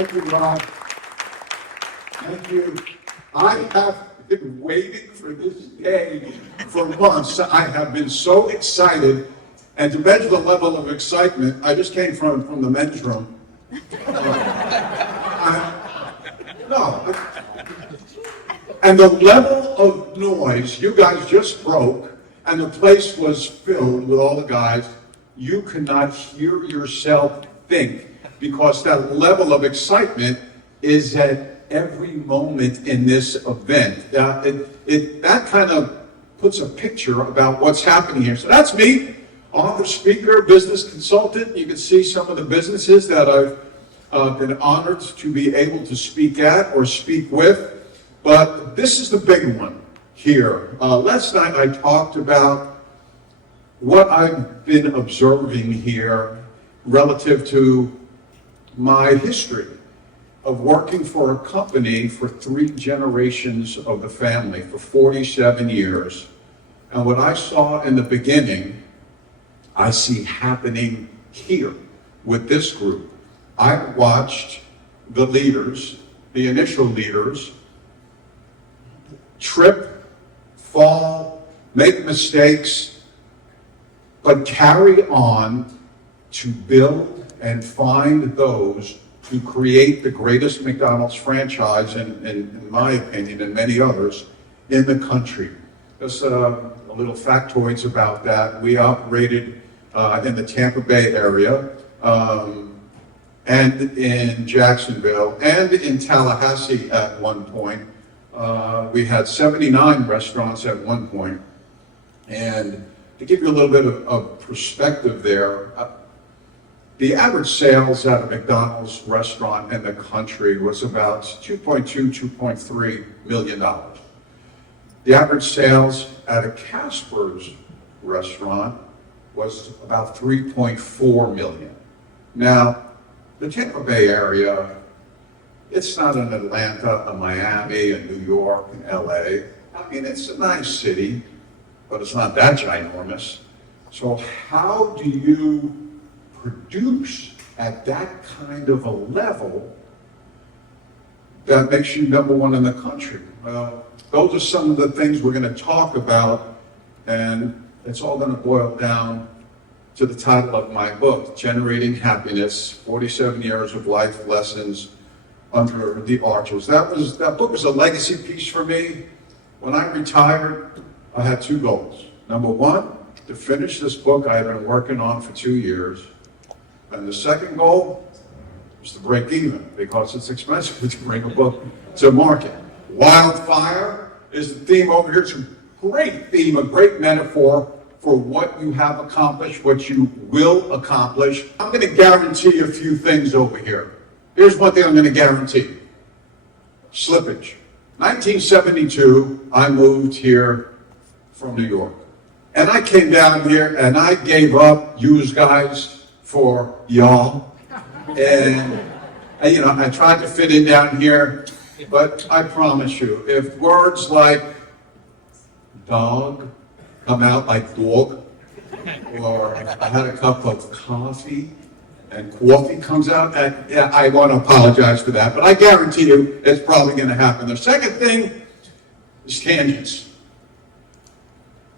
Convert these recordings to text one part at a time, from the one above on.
Thank you, Rob. Thank you. I have been waiting for this day for months. I have been so excited. And to measure the level of excitement, I just came from the men's room. And the level of noise, you guys just broke, and the place was filled with all the guys. You could not hear yourself think, because that level of excitement is at every moment in this event. That kind of puts a picture about what's happening here. So that's me, author, speaker, business consultant. You can see some of the businesses that I've been honored to be able to speak at or speak with. But this is the big one here. Last night I talked about what I've been observing here relative to my history of working for a company for 3 generations of the family for 47 years. And what I saw in the beginning, I see happening here with this group. I watched the leaders, the initial leaders, trip, fall, make mistakes, but carry on to build and find those who create the greatest McDonald's franchise, in my opinion, and many others, in the country. Just a little factoids about that. We operated in the Tampa Bay area, and in Jacksonville, and in Tallahassee at one point. We had 79 restaurants at one point. And to give you a little bit of perspective there, the average sales at a McDonald's restaurant in the country was about $2.3 million. The average sales at a Casper's restaurant was about $3.4 million. Now, the Tampa Bay area, it's not an Atlanta, a Miami, a New York, and LA. I mean, it's a nice city, but it's not that ginormous. So how do you produce at that kind of a level that makes you number one in the country? Well, those are some of the things we're going to talk about, and it's all going to boil down to the title of my book, Generating Happiness, 47 Years of Life Lessons Under the Arches. That book was a legacy piece for me. When I retired, I had 2 goals. Number 1, to finish this book I had been working on for 2 years. And the second goal was to break even, because it's expensive to bring a book to market. Wildfire is the theme over here. It's a great theme, a great metaphor for what you have accomplished, what you will accomplish. I'm going to guarantee a few things over here. Here's one thing I'm going to guarantee. Slippage. 1972, I moved here from New York. And I came down here and I gave up you guys for y'all. And I tried to fit in down here, but I promise you, if words like dog come out like dog, or I had a cup of coffee, and coffee comes out, and I want to apologize for that, but I guarantee you it's probably going to happen. The second thing is tangents.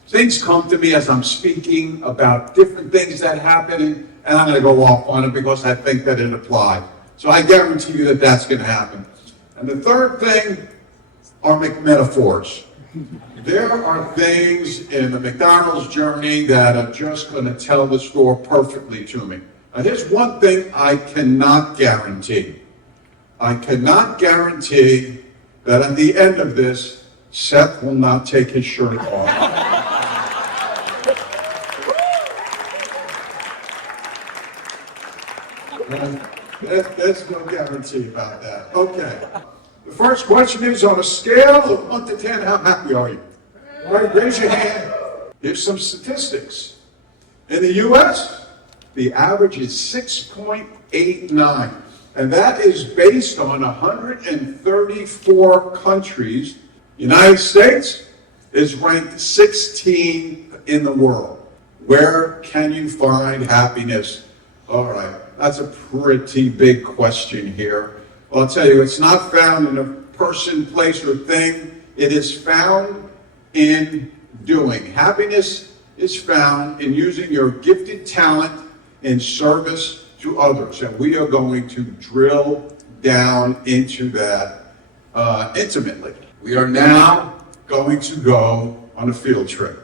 Things come to me as I'm speaking about different things that happen, and I'm going to go off on it because I think that it applied. So I guarantee you that that's going to happen. And the third thing are metaphors. There are things in the McDonald's journey that are just going to tell the story perfectly to me. Now, here's one thing I cannot guarantee. I cannot guarantee that at the end of this, Seth will not take his shirt off. There's no guarantee about that. Okay. The first question is, on a scale of 1 to 10, how happy are you? Right, raise your hand. Here's some statistics. In the U.S., the average is 6.89, and that is based on 134 countries. United States is ranked 16th in the world. Where can you find happiness? All right, that's a pretty big question here. Well, I'll tell you, it's not found in a person, place, or thing. It is found in doing. Happiness is found in using your gifted talent in service to others. And we are going to drill down into that intimately. We are now going to go on a field trip.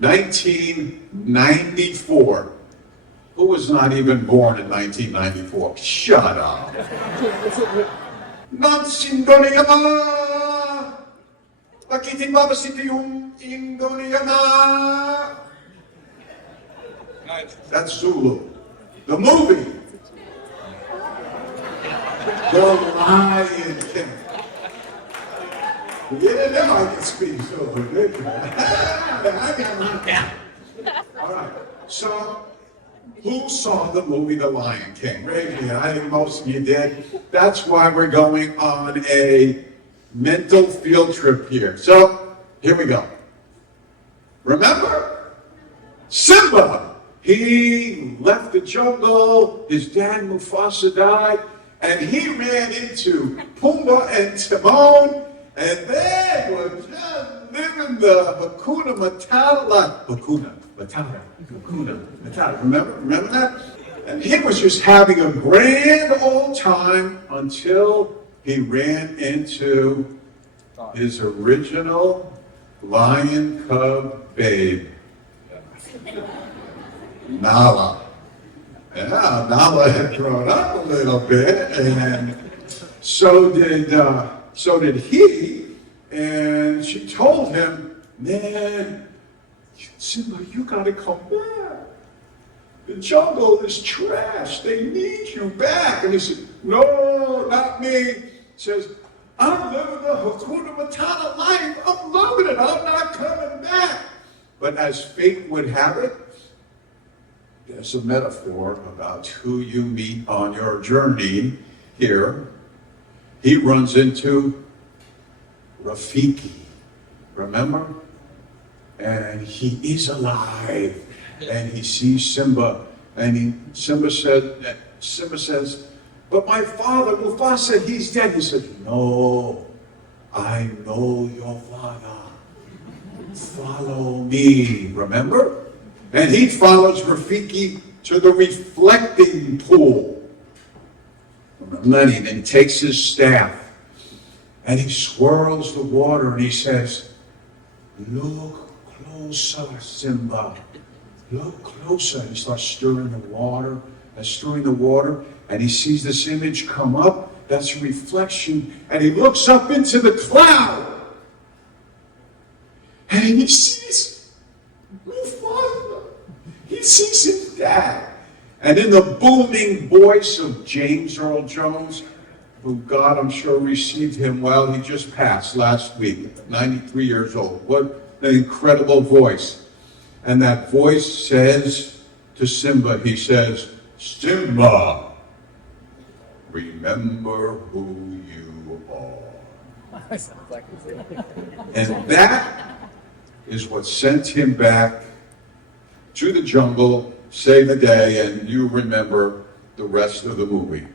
1994. Who was not even born in 1994? Shut up. Nansingoniyama! Bakitin babasiti yung Ingoniyama? That's Zulu. The movie. The Lion King. You didn't know I could speak Zulu, did you? I got one down. All right. So, who saw the movie The Lion King? Raise your hand. I think most of you did. That's why we're going on a mental field trip here. So, here we go. Remember? Simba. He left the jungle. His dad Mufasa died. And he ran into Pumbaa and Timon. And they were just living the Hakuna Matata life. Hakuna Matata. Remember that? And he was just having a grand old time until he ran into his original lion cub babe, Nala. Yeah, Nala had grown up a little bit, and so did he. And she told him, "Man, Simba, you gotta come back. The jungle is trash. They need you back." And he said, "No, not me." He says, "I'm living the Hakuna Matata life. I'm loving it. I'm not coming back." But as fate would have it, there's a metaphor about who you meet on your journey here. He runs into Rafiki. Remember? And he is alive, and he sees Simba, and Simba says, "But my father, Mufasa, he's dead." He said, "No, I know your father. Follow me." Remember? And he follows Rafiki to the reflecting pool. And then he takes his staff, and he swirls the water, and he says, "Look closer, Simba. Look closer." And he starts stirring the water, and he sees this image come up. That's a reflection. And he looks up into the cloud. And he sees Mufasa. He sees his dad. And in the booming voice of James Earl Jones, who God, I'm sure, received him well, he just passed last week, 93 years old. What an incredible voice. And that voice says to Simba, he says, "Simba, remember who you are." And that is what sent him back to the jungle, save the day, and you remember the rest of the movie.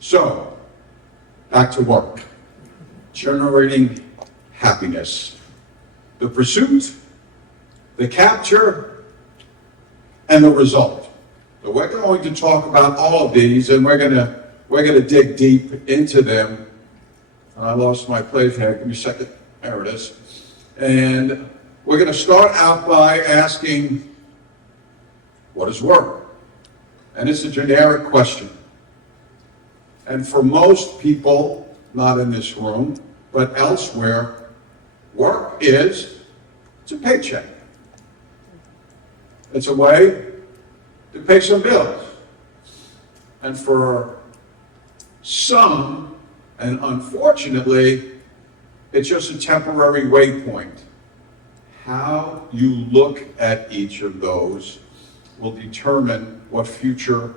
So, back to work. Generating happiness. The pursuit, the capture, and the result. So we're going to talk about all of these, and we're gonna dig deep into them. I lost my place here. Give me a second. There it is. And we're going to start out by asking, what is work? And it's a generic question. And for most people, not in this room, but elsewhere, work it's a paycheck. It's a way to pay some bills. And for some, and unfortunately, it's just a temporary waypoint. How you look at each of those will determine what future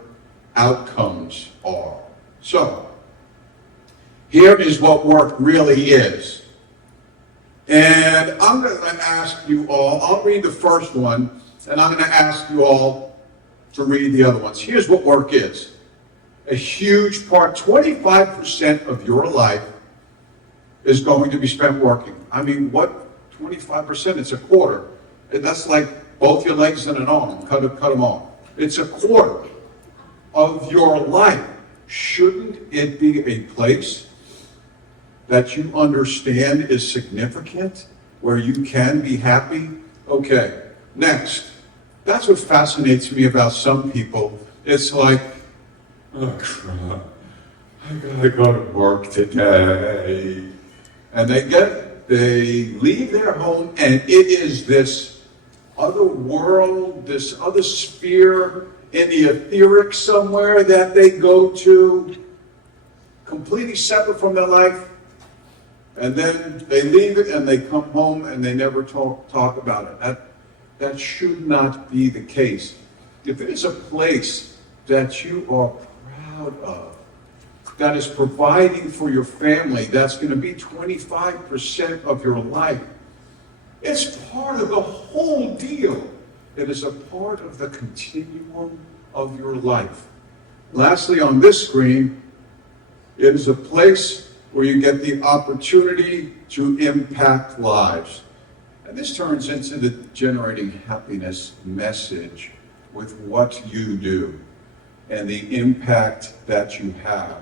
outcomes are. So, here is what work really is. And I'm going to ask you all, I'll read the first one, and I'm going to ask you all to read the other ones. Here's what work is. A huge part, 25% of your life is going to be spent working. I mean, what, 25%? It's a quarter. And that's like both your legs and an arm, cut them off. It's a quarter of your life. Shouldn't it be a place that you understand is significant, where you can be happy? Okay, next. That's what fascinates me about some people. It's like, oh crap, I gotta go to work today. And they leave their home, and it is this other world, this other sphere in the etheric somewhere that they go to, completely separate from their life. And then they leave it and they come home and they never talk about it. That should not be the case. If it is a place that you are proud of, that is providing for your family, that's going to be 25% of your life, it's part of the whole deal. It is a part of the continuum of your life. Lastly, on this screen, it is a place where you get the opportunity to impact lives. And this turns into the generating happiness message with what you do and the impact that you have.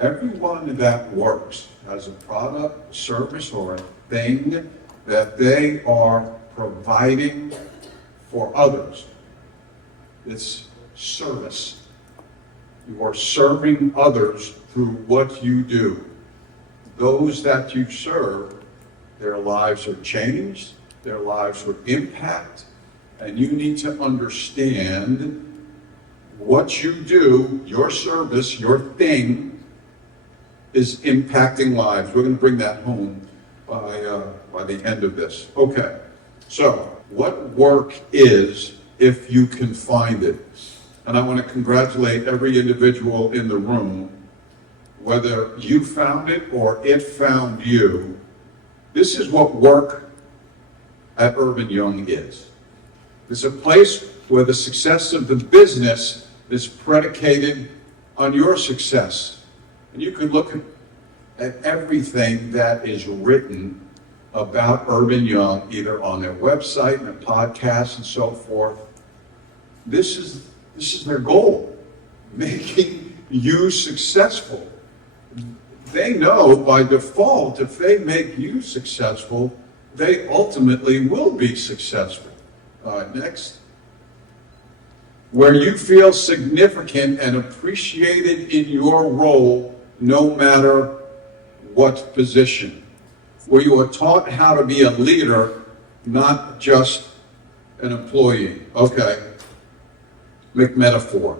Everyone that works has a product, service, or a thing that they are providing for others. It's service. You are serving others through what you do. Those that you serve, their lives are changed, their lives are impact, and you need to understand what you do, your service, your thing, is impacting lives. We're going to bring that home by the end of this. Okay, so what work is, if you can find it? And I want to congratulate every individual in the room, whether you found it or it found you. This is what work at Urban Young is. It's a place where the success of the business is predicated on your success. And you can look at everything that is written about Urban Young, either on their website and their podcasts and so forth. This is their goal, making you successful. They know by default, if they make you successful, they ultimately will be successful. All right, next. Where you feel significant and appreciated in your role, no matter what position. Where you are taught how to be a leader, not just an employee. Okay, McMetaphor.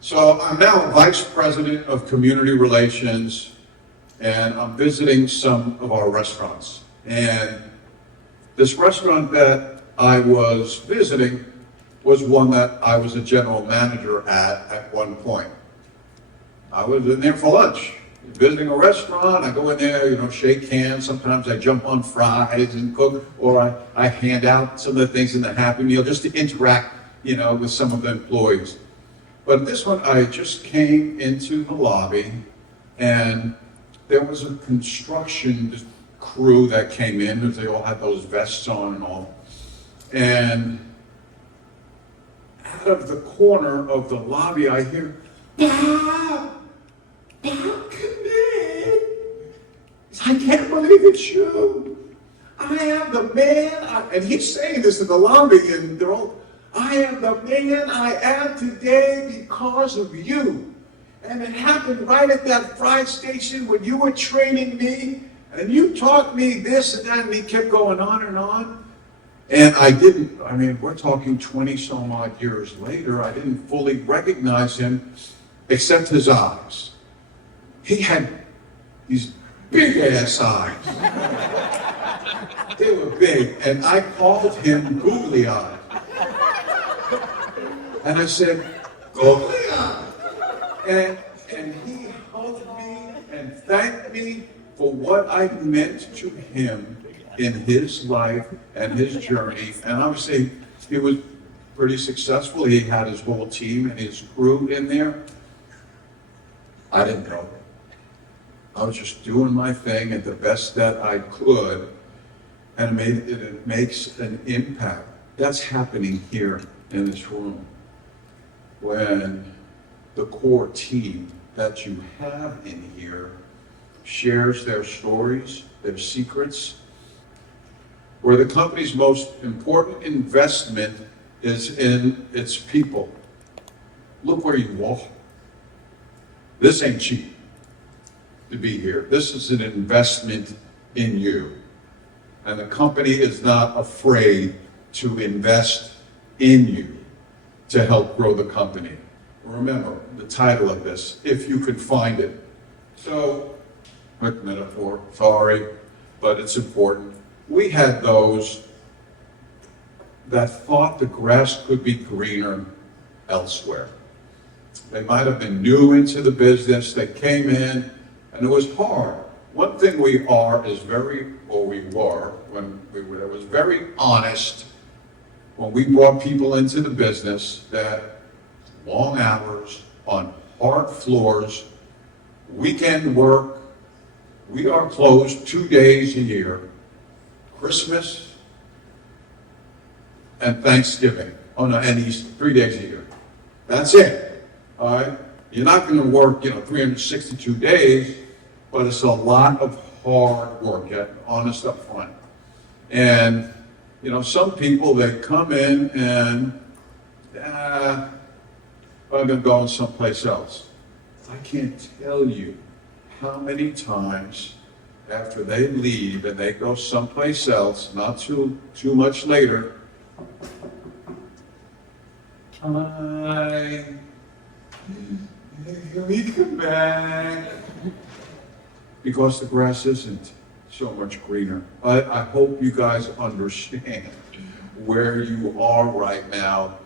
So I'm now Vice President of Community Relations, and I'm visiting some of our restaurants. And this restaurant that I was visiting was one that I was a general manager at one point. I was in there for lunch, visiting a restaurant. I go in there, shake hands. Sometimes I jump on fries and cook, or I hand out some of the things in the Happy Meal just to interact, with some of the employees. But this one, I just came into the lobby, and there was a construction crew that came in, because they all had those vests on and all. And out of the corner of the lobby, I hear, Bob, come in. I can't believe it's you. I am the man. And he's saying this in the lobby, and they're all, I am the man I am today because of you. And it happened right at that fry station when you were training me, and you taught me this and that, and he kept going on and on. And we're talking 20 some odd years later, I didn't fully recognize him except his eyes. He had these big ass eyes. They were big, and I called him googly eyes. And I said, googly eyes. And he hugged me and thanked me for what I meant to him in his life and his journey. And obviously, it was pretty successful. He had his whole team and his crew in there. I didn't know. I was just doing my thing at the best that I could, and it makes an impact. That's happening here in this room. When the core team that you have in here shares their stories, their secrets, where the company's most important investment is in its people. Look where you are. This ain't cheap to be here. This is an investment in you. And the company is not afraid to invest in you to help grow the company. Remember the title of this, if you could find it. So, quick metaphor, sorry, but it's important. We had those that thought the grass could be greener elsewhere. They might have been new into the business, they came in, and it was hard. One thing we were, when it was very honest, when we brought people into the business, that long hours on hard floors, weekend work, we are closed 2 days a year, Christmas and Thanksgiving. Oh no, and Easter, 3 days a year. That's it. All right? You're not going to work, 362 days, but it's a lot of hard work, honest up front. And, some people, they come in and, I'm going to go someplace else. I can't tell you how many times after they leave and they go someplace else, not too much later, hi, can we come back? Because the grass isn't so much greener. I hope you guys understand where you are right now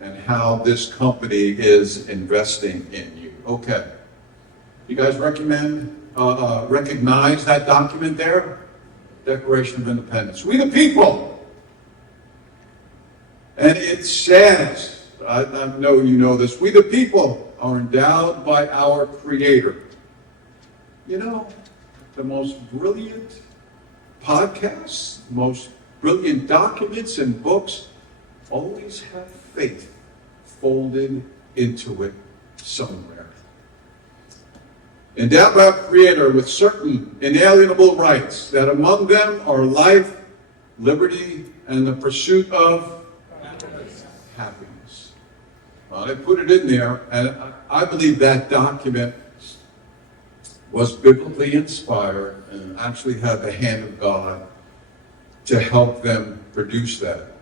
and how this company is investing in you. Okay. You guys recognize that document there? Declaration of Independence. We the people. And it says, I know you know this, we the people are endowed by our Creator. The most brilliant podcasts, most brilliant documents and books always have faith folded into it somewhere. Endowed by our Creator with certain inalienable rights, that among them are life, liberty, and the pursuit of happiness. Well, they put it in there, and I believe that document was biblically inspired and actually had the hand of God to help them produce that.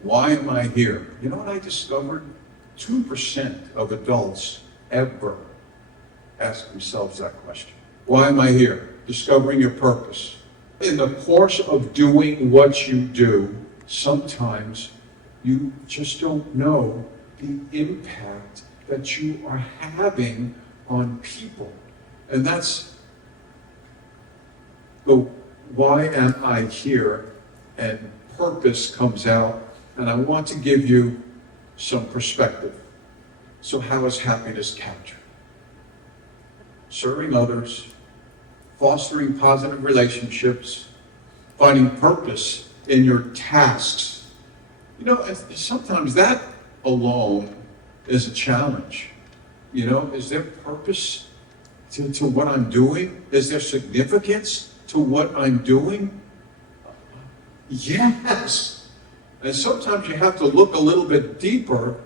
Why am I here? You know what I discovered? 2% of adults ever ask themselves that question. Why am I here? Discovering your purpose. In the course of doing what you do, sometimes you just don't know the impact that you are having on people. And that's the why am I here, and purpose comes out, and I want to give you some perspective. So how is happiness captured? Serving others, fostering positive relationships, finding purpose in your tasks. Sometimes that alone is a challenge. Is there purpose to what I'm doing? Is there significance to what I'm doing? Yes. And sometimes you have to look a little bit deeper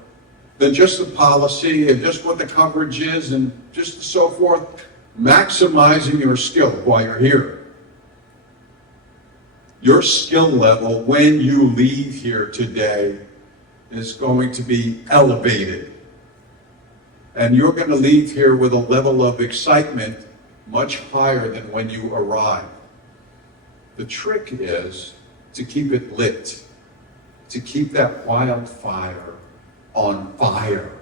than just the policy and just what the coverage is and just so forth. Maximizing your skill while you're here. Your skill level when you leave here today is going to be elevated. And you're going to leave here with a level of excitement much higher than when you arrived. The trick is to keep it lit, to keep that wildfire on fire.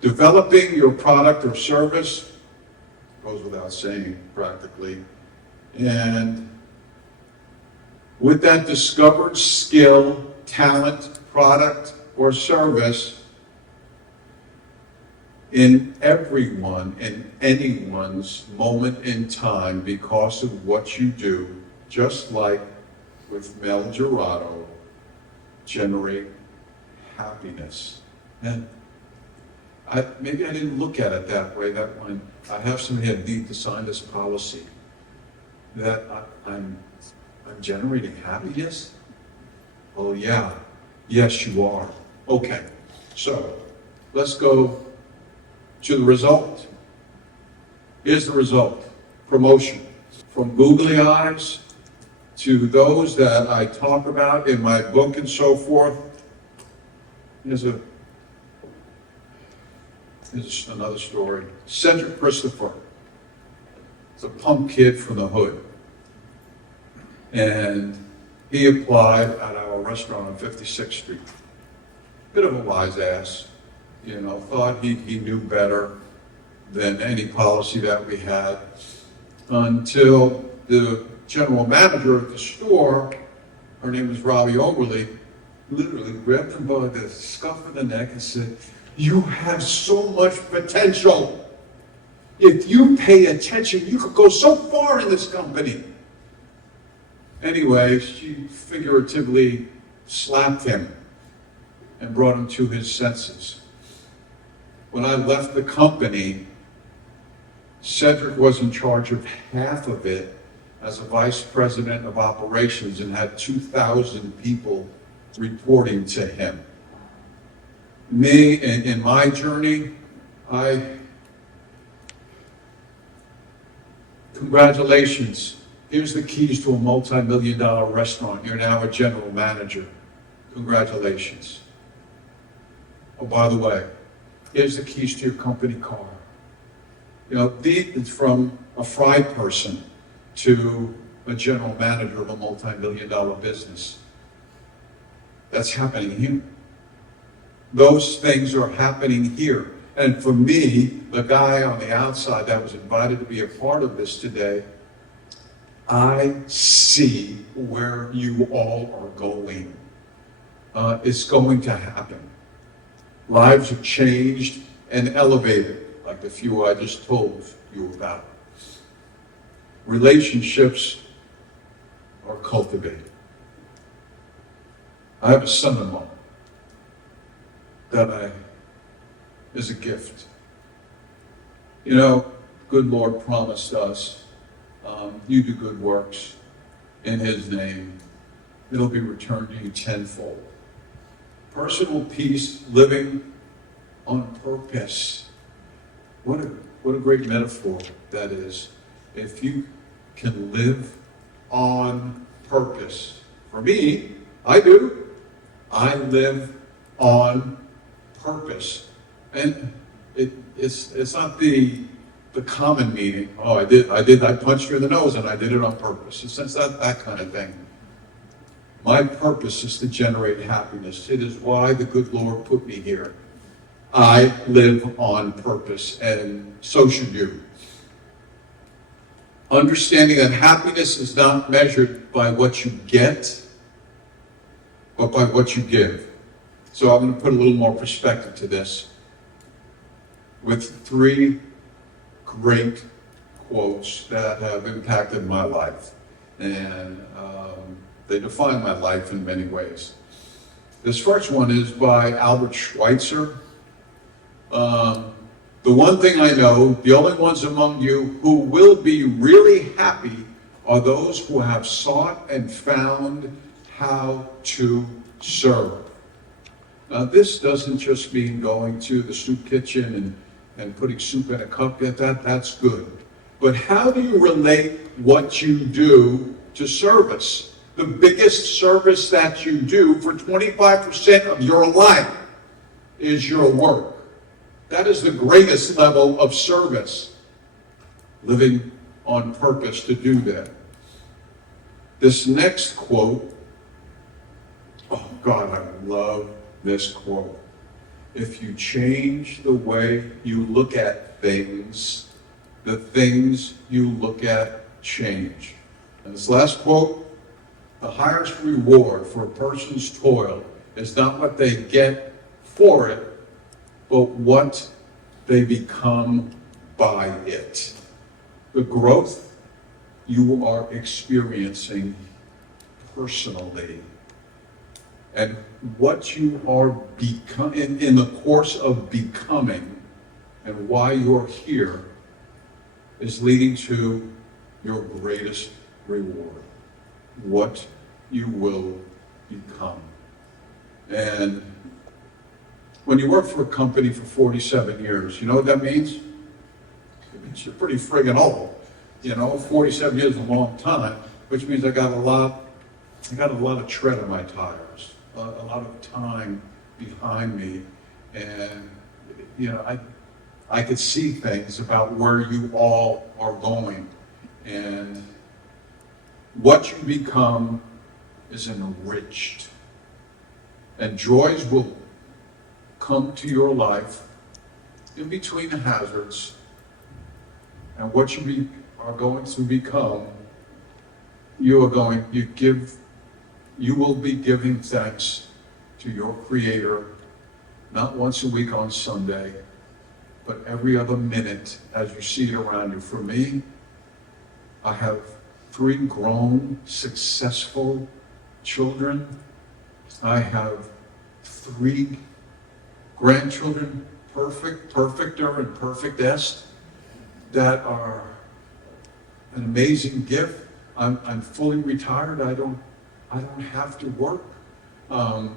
Developing your product or service goes without saying practically. And with that discovered skill talent, product, or service in everyone and anyone's moment in time because of what you do, just like with Mel Gerardo, generate happiness. And maybe I didn't look at it that way, that when I have somebody that need to sign this policy, that I'm generating happiness? Oh yeah, yes you are. Okay, so let's go to the result. Here's the result. Promotion. From googly eyes to those that I talk about in my book and so forth. Here's another story. Cedric Christopher. It's a punk kid from the hood. And he applied at our restaurant on 56th Street. Bit of a wise ass, thought he knew better than any policy that we had, until the general manager at the store, her name was Robbie Overly, literally grabbed him by the scuff of the neck and said, "You have so much potential. If you pay attention, you could go so far in this company." Anyway, she figuratively slapped him and brought him to his senses. When I left the company, Cedric was in charge of half of it as a vice president of operations and had 2,000 people reporting to him. Me, in my journey, congratulations. Here's the keys to a multi-million-dollar restaurant. You're now a general manager. Congratulations. Oh, by the way, here's the keys to your company car. It's from a fry person to a general manager of a multi-million-dollar business. That's happening here. Those things are happening here. And for me, the guy on the outside that was invited to be a part of this today, I see where you all are going. It's going to happen. Lives are changed and elevated, like the few I just told you about. Relationships are cultivated. I have a son-in-law that is a gift. Good Lord promised us, you do good works in His name, it'll be returned to you tenfold. Personal peace, living on purpose. What a great metaphor that is. If you can live on purpose. For me, I do. I live on purpose. And it's not the common meaning. Oh, I punched you in the nose and I did it on purpose. It's not that kind of thing. My purpose is to generate happiness. It is why the good Lord put me here. I live on purpose, and so should you. Understanding that happiness is not measured by what you get, but by what you give. So I'm going to put a little more perspective to this with 3 great quotes that have impacted my life. And they define my life in many ways. This first one is by Albert Schweitzer. The one thing I know, the only ones among you who will be really happy are those who have sought and found how to serve. Now, this doesn't just mean going to the soup kitchen and putting soup in a cup. That's good. But how do you relate what you do to service? The biggest service that you do for 25% of your life is your work. That is the greatest level of service. Living on purpose to do that. This next quote, oh God, I love this quote. If you change the way you look at things, the things you look at change. And this last quote, the highest reward for a person's toil is not what they get for it, but what they become by it. The growth you are experiencing personally, and what you are becoming in the course of becoming, and why you're here, is leading to your greatest reward, what you will become. And when you work for a company for 47 years, you know what that means? It means you're pretty friggin' old. 47 years is a long time, which means I got a lot of tread on my tires, a lot of time behind me, and I could see things about where you all are going, and what you become is enriched, and joys will come to your life in between the hazards, and what you are going to become, you will be giving thanks to your Creator, not once a week on Sunday, but every other minute as you see it around you. For me, I have 3 grown, successful children. I have 3 grandchildren, perfecter and perfectest, that are an amazing gift. I'm fully retired. I don't have to work. And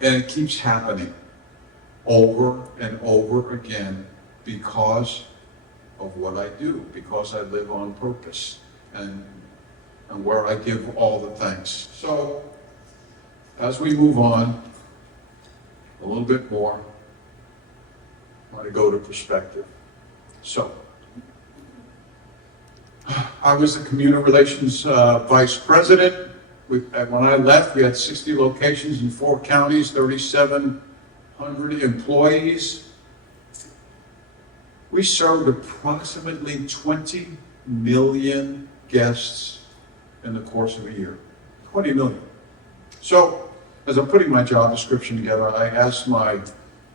it keeps happening over and over again because of what I do, because I live on purpose, and where I give all the thanks. So, as we move on a little bit more, I want to go to perspective. So, I was the community relations vice president. When I left, we had 60 locations in 4 counties, 3,700 employees. We served approximately 20 million guests in the course of a year. 20 million. So, as I'm putting my job description together, I asked my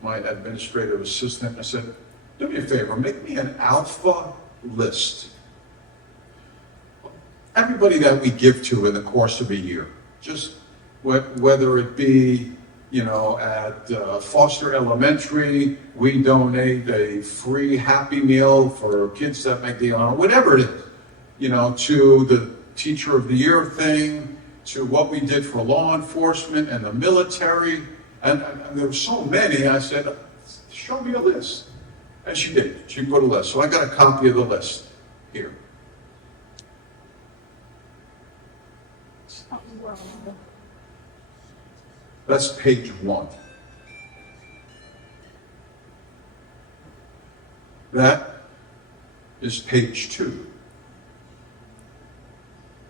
administrative assistant, I said, do me a favor, make me an alpha list. Everybody that we give to in the course of a year, just whether it be, at Foster Elementary, we donate a free Happy Meal for kids that make the honor, whatever it is, to the Teacher of the Year thing, to what we did for law enforcement and the military, and there were so many. I said, show me a list. And she did. She put a list. So I got a copy of the list here. That's page 1. That is page 2.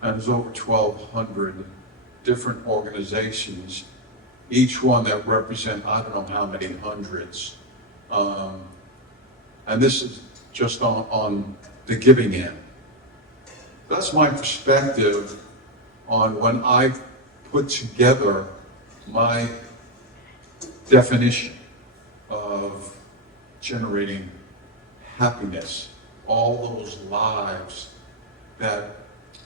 And there's over 1,200 different organizations, each one that represent I don't know how many hundreds. And this is just on the giving end. That's my perspective on when I put together my definition of generating happiness, all those lives that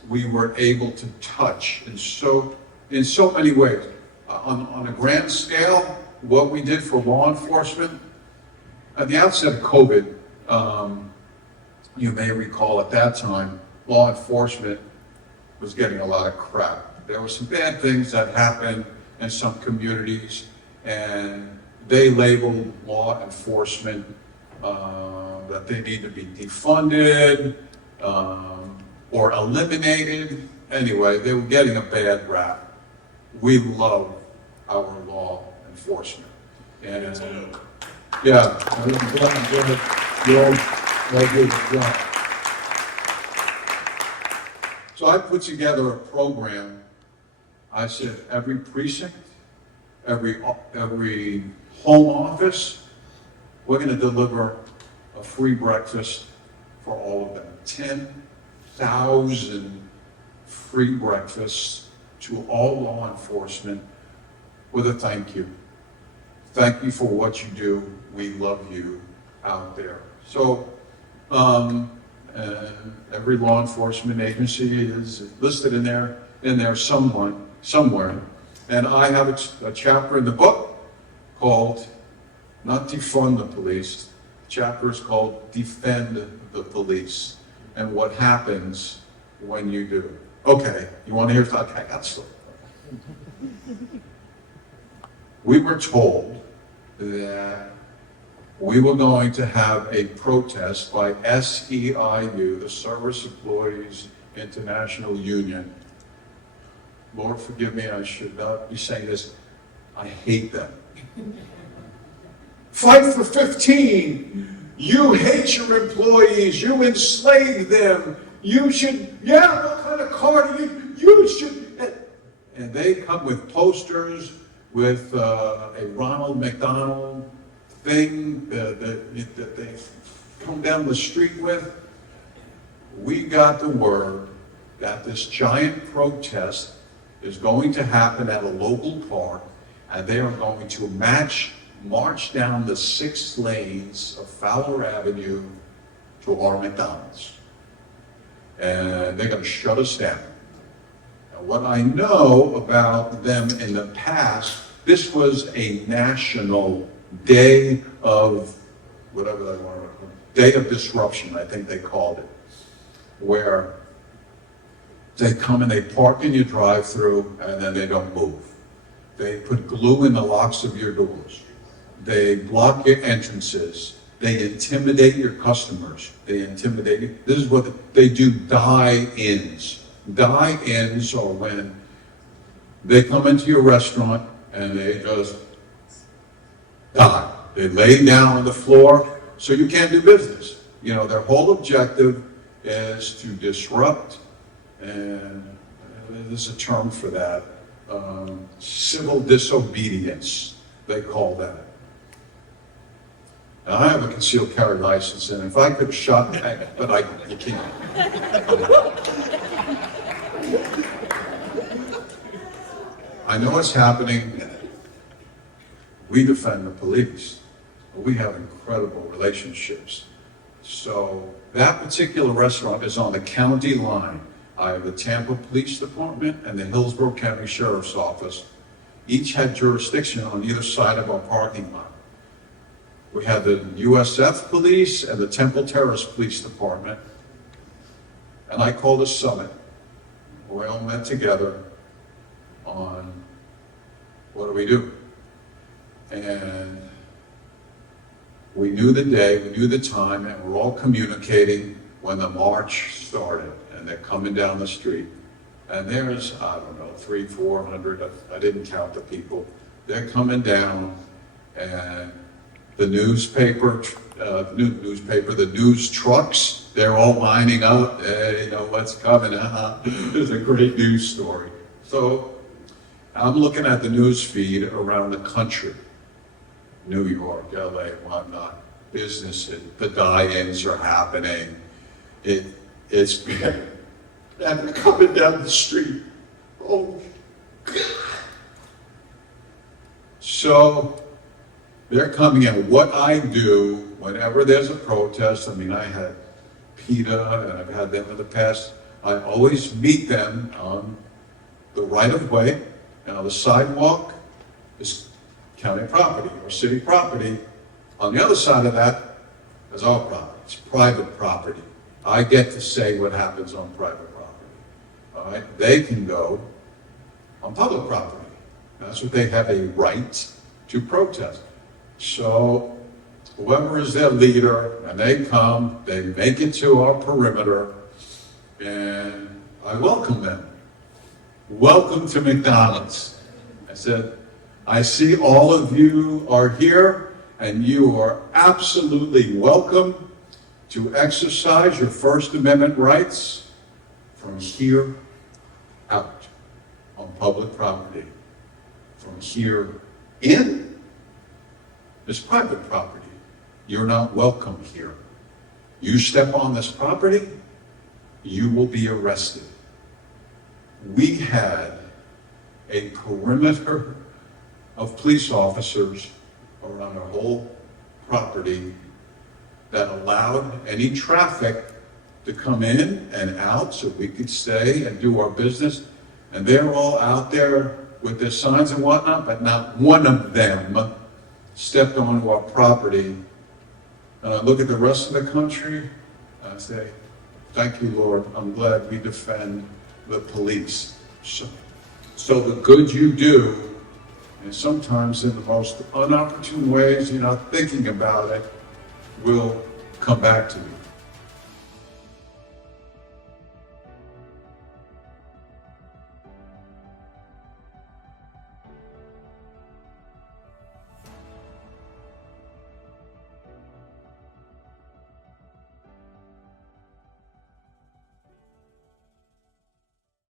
we were able to touch in so many ways. On a grand scale, what we did for law enforcement, at the outset of COVID, you may recall at that time, law enforcement was getting a lot of crap. There were some bad things that happened in some communities, and they labeled law enforcement that they need to be defunded or eliminated. Anyway, they were getting a bad rap. We love our law enforcement. And yeah, I'm glad you're good job. So I put together a program. I said every precinct, every home office, we're going to deliver a free breakfast for all of them. 10 1,000 free breakfasts to all law enforcement with a thank you. Thank you for what you do. We love you out there. So every law enforcement agency is listed in there somewhere. And I have a chapter in the book called, not defund the police, the chapter is called Defend the Police and what happens when you do. Okay, you want to hear? Okay, that's it. We were told that we were going to have a protest by SEIU, the Service Employees International Union. Lord forgive me, I should not be saying this. I hate them. Fight for 15. You hate your employees. You enslave them. You should, yeah, what kind of car do you should. And they come with posters with a Ronald McDonald thing that they come down the street with. We got the word that this giant protest is going to happen at a local park, and they are going to march down the 6 lanes of Fowler Avenue to our McDonald's. And they're going to shut us down. And what I know about them in the past, this was a national day of, whatever they want to call it, day of disruption, I think they called it, where they come and they park in your drive-through and then they don't move. They put glue in the locks of your doors. They block your entrances. They intimidate your customers. They intimidate you. This is what they do, die-ins. Die-ins are when they come into your restaurant and they just die. They lay down on the floor so you can't do business. You know, their whole objective is to disrupt, and there's a term for that, civil disobedience, they call that. Now, I have a concealed carry license, and if I could shot, but I can't. I know what's happening. We defend the police. We have incredible relationships. So that particular restaurant is on the county line. I have the Tampa Police Department and the Hillsborough County Sheriff's Office. Each had jurisdiction on either side of our parking lot. We had the USF Police and the Temple Terrace Police Department. And I called a summit. We all met together on what do we do? And we knew the day, we knew the time, and we're all communicating when the march started. And they're coming down the street. And there's, I don't know, 300, 400, I didn't count the people. They're coming down, and the newspaper, the news trucks, they're all lining up. Hey, you know what's coming, It's a great news story. So I'm looking at the news feed around the country. New York, LA, whatnot, businesses, the die-ins are happening. It's been, and coming down the street. Oh, God. So they're coming in. What I do whenever there's a protest, I mean, I had PETA and I've had them in the past, I always meet them on the right of way, and on the sidewalk is county property or city property. On the other side of that is our property. It's private property. I get to say what happens on private property. All right? They can go on public property. That's what they have a right to protest. So whoever is their leader, and they come, they make it to our perimeter, and I welcome them. Welcome to McDonald's. I said, I see all of you are here, and you are absolutely welcome to exercise your First Amendment rights from here out on public property. From here in is private property. You're not welcome here. You step on this property, you will be arrested. We had a perimeter of police officers around our whole property that allowed any traffic to come in and out so we could stay and do our business. And they're all out there with their signs and whatnot, but not one of them stepped onto our property. And I look at the rest of the country, and I say, thank you, Lord. I'm glad we defend the police. So the good you do, and sometimes in the most unopportune ways, you're not thinking about it, will come back to you.